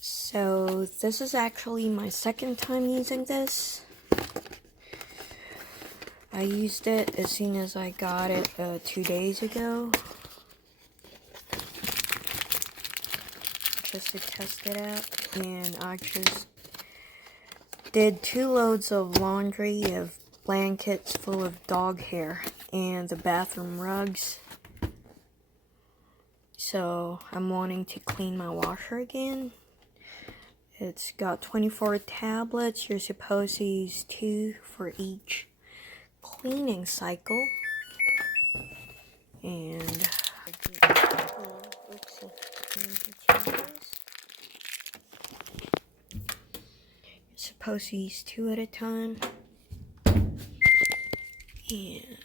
So this is actually my second time using this. I used it as soon as I got it 2 days ago, just to test it out, and I just did 2 loads of laundry of blankets full of dog hair and the bathroom rugs. So I'm wanting to clean my washer again. It's got 24 tablets. You're supposed to use 2 for each cleaning cycle. And you're supposed to use 2 at a time. And